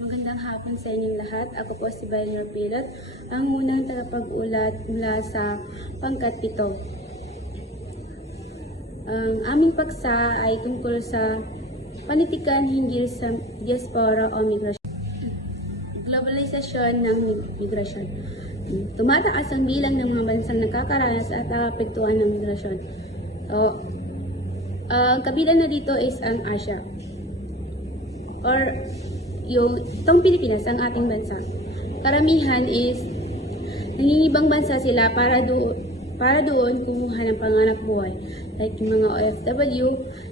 Magandang hapon sa inyong lahat. Ako po si Bayer Pilot, ang unang tagapag-ulat mula sa pangkat pito. Ang aming paksa ay tungkol sa panitikan hinggil sa diaspora o migrasyon. Globalisasyon ng migrasyon. Tumataas ang bilang ng mga bansang nakakaranas at naapektuhan ng migrasyon. So, ang kabilang na dito is ang Asia or yung itong Pilipinas, ang ating bansa. Karamihan is nangingibang bansa sila para doon para doon kumuha ng panganap buhay. Like yung mga OFW,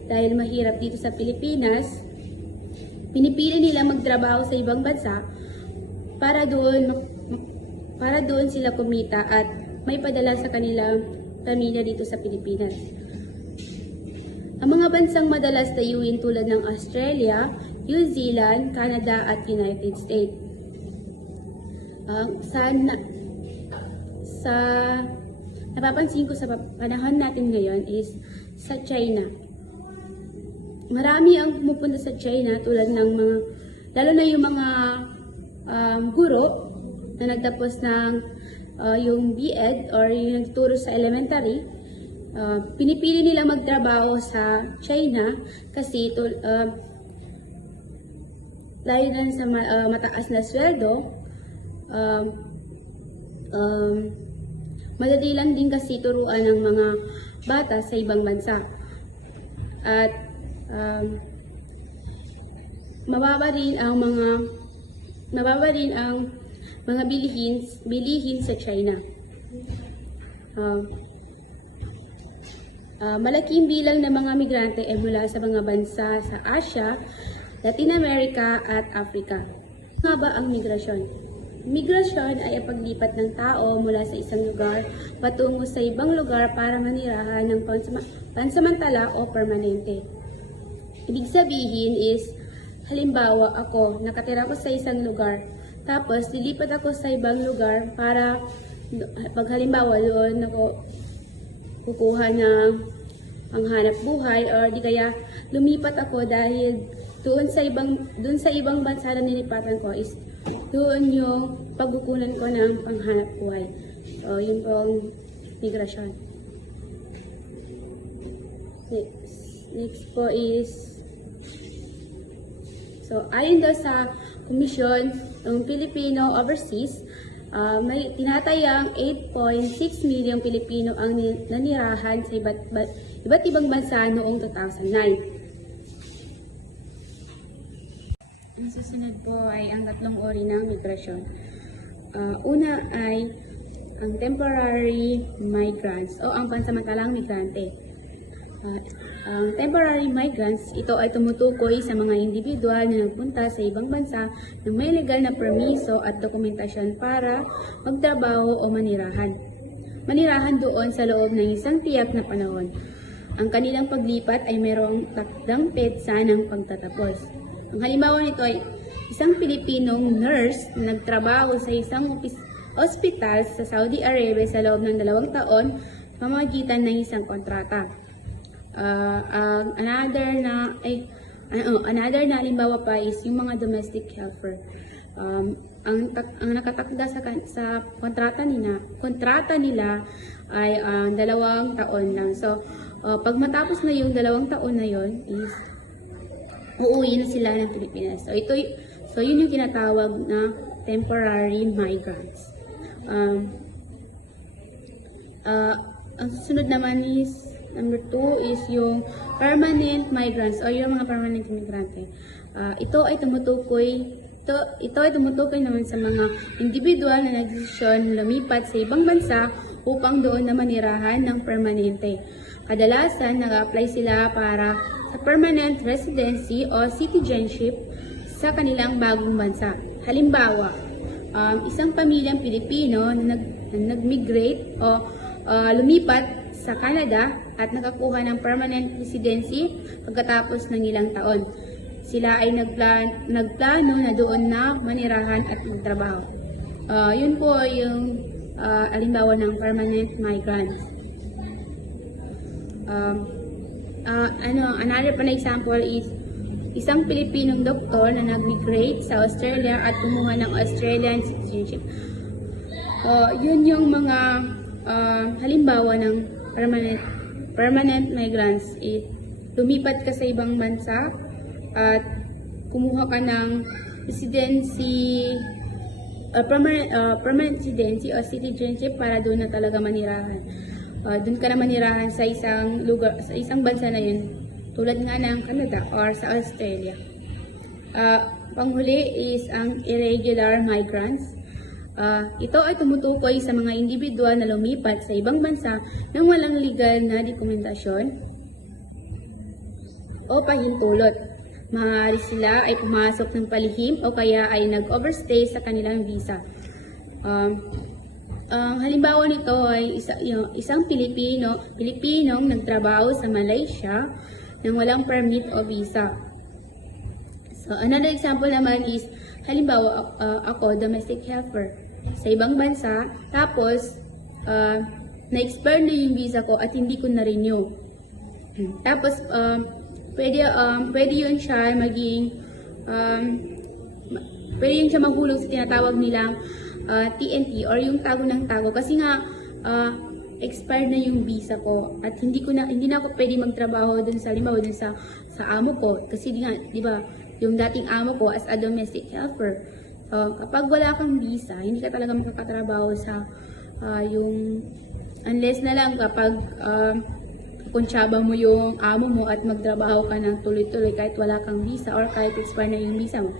dahil mahirap dito sa Pilipinas, pinipili nila magtrabaho sa ibang bansa para doon para doon sila kumita at may padala sa kanilang pamilya dito sa Pilipinas. Ang mga bansang madalas tayuin tulad ng Australia, New Zealand, Canada at United States. Ang sa, na- sa napapansin ko sa pa- panahon natin ngayon is sa China. Marami ang pumupunta sa China tulad ng mga, lalo na yung mga um, guro na nagtapos ng uh, yung BEd or yung nagtuturo sa elementary, uh, pinipili nila magtrabaho sa China kasi tul, uh, dahil dun sa uh, mataas na sweldo, um, um, madali lang din kasi turuan ng mga bata sa ibang bansa. At um, mababa rin ang mga mababa rin ang mga bilihin bilihin sa China. Um, Ah, malaking bilang ng mga migrante ay mula sa mga bansa sa Asia, Latin America at Africa. Nga ba ang migrasyon? Migrasyon ay ang paglipat ng tao mula sa isang lugar patungo sa ibang lugar para manirahan ng pansama- pansamantala o permanente. Ibig sabihin is, halimbawa ako, nakatira ko sa isang lugar, tapos lilipat ako sa ibang lugar para pag halimbawa doon ako kukuha ng panghanap buhay or di kaya lumipat ako dahil doon sa ibang doon sa ibang bansa na nilipatan ko is doon yung pagkukunan ko ng panghanap buhay. So, yun pong migrasyon. Next, next po is So, ayon daw sa komisyon ng Filipino Overseas, ah, may tinatayang 8.6 milyong Pilipino ang ni- nanirahan sa iba't, ba- iba't ibang bansa noong 2009. Ang susunod po ay ang tatlong uri ng migrasyon. Ah, una ay ang temporary migrants o ang pansamantalang migrante. Ah, ang temporary migrants, ito ay tumutukoy sa mga individual na nagpunta sa ibang bansa ng may legal na permiso at dokumentasyon para magtrabaho o manirahan. Manirahan doon sa loob ng isang tiyak na panahon. Ang kanilang paglipat ay mayroong takdang petsa ng pagtatapos. Ang halimbawa nito ay isang Pilipinong nurse na nagtrabaho sa isang ospital sa Saudi Arabia sa loob ng dalawang taon pamamagitan ng isang kontrata. Ah, ang another na ay ano, another na halimbawa pa is yung mga domestic helper. Um, ang, ang nakatakda sa, sa kontrata nila, kontrata nila ay ah, dalawang taon lang. So, ah, pag matapos na yung dalawang taon na yon is uuwi na sila ng Pilipinas. So, ito, so yun yung tinatawag na temporary migrants. Um, Ah, ang susunod naman is number two is yung permanent migrants o yung mga permanent migrante. Ah, ito ay tumutukoy ito, ito ay tumutukoy naman sa mga individual na nagdesisyon lumipat sa ibang bansa upang doon na manirahan ng permanente. Kadalasan, nag-apply sila para sa permanent residency o citizenship sa kanilang bagong bansa. Halimbawa, um, isang pamilyang Pilipino na, nag, na nag-migrate o uh, lumipat sa Canada at nakakuha ng permanent residency pagkatapos ng ilang taon. Sila ay nagplan, nagplano na doon na manirahan at magtrabaho. Uh, yun po yung uh, alimbawa ng permanent migrants. Um, uh, ano, another pa na example is isang Pilipinong doktor na nag-migrate sa Australia at kumuha ng Australian citizenship. Uh, yun yung mga uh, halimbawa ng permanent permanent migrants. Eh, lumipat ka sa ibang bansa at kumuha ka ng residency uh, permanent, uh, permanent residency o citizenship para doon na talaga manirahan. Uh, doon ka na manirahan sa isang lugar, sa isang bansa na yun, tulad nga ng Canada or sa Australia. Uh, panghuli is ang irregular migrants. Uh, ito ay tumutukoy sa mga individual na lumipat sa ibang bansa ng walang legal na dokumentasyon o pahintulot. Maaari sila ay pumasok ng palihim o kaya ay nag-overstay sa kanilang visa. Um, ang halimbawa nito ay isa, yung, isang Pilipino, Pilipinong nagtrabaho sa Malaysia nang walang permit o visa. So, another example naman is, halimbawa, uh, ako, domestic helper, sa ibang bansa, tapos, uh, na-expire na yung visa ko at hindi ko na-renew. Tapos, um, pwede, um, pwede yun siya maging, um, pwede yun siya mahulog sa tinatawag nilang uh, TNT or yung tago ng tago. Kasi nga, uh, expired na yung visa ko at hindi ko na hindi na ako pwede magtrabaho dun sa halimbawa dun sa sa amo ko kasi di nga di ba yung dating amo ko as a domestic helper uh, kapag wala kang visa hindi ka talaga makakatrabaho sa ah, yung unless na lang kapag uh, kuntsaba mo yung amo mo at magtrabaho ka ng tuloy-tuloy kahit wala kang visa or kahit expire na yung visa mo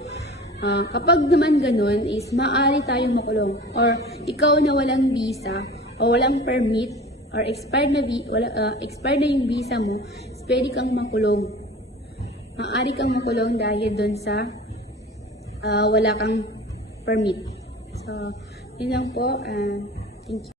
Ah, kapag naman ganun is maaari tayong makulong or ikaw na walang visa o walang permit or expired na wala, ah, expired na yung visa mo, pwede kang makulong. Maaari kang makulong dahil doon sa ah, wala kang permit. So, yun lang po. ah, thank you.